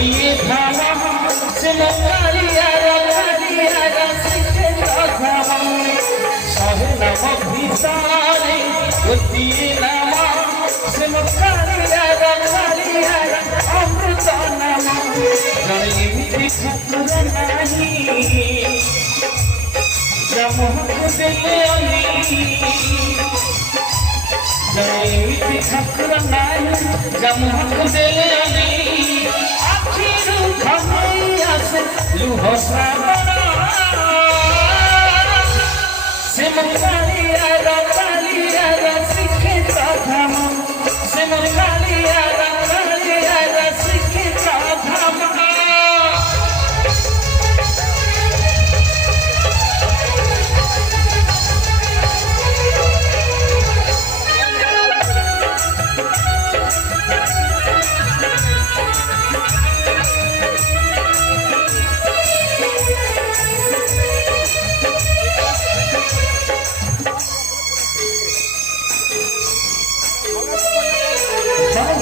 ये धावा से कालिया सीखे धावा साहे नाम भीतारे ये नामा से कालिया अमृत नामा जने मिठी ठाकुर नहीं जमहक दिले जने ठाकुर नहीं जमहक दिले आखिर खमैया से लुह श्रावण से कालिया सीखे धाम से कालिया सीखे धाम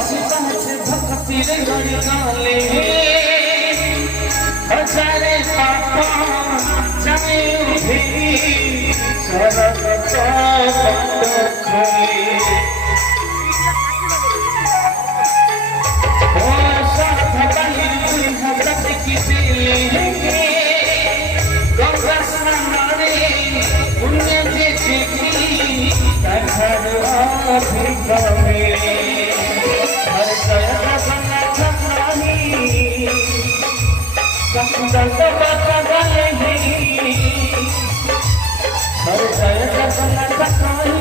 भक्ति रे गाले हजारे पापा जाए उठे सरग हर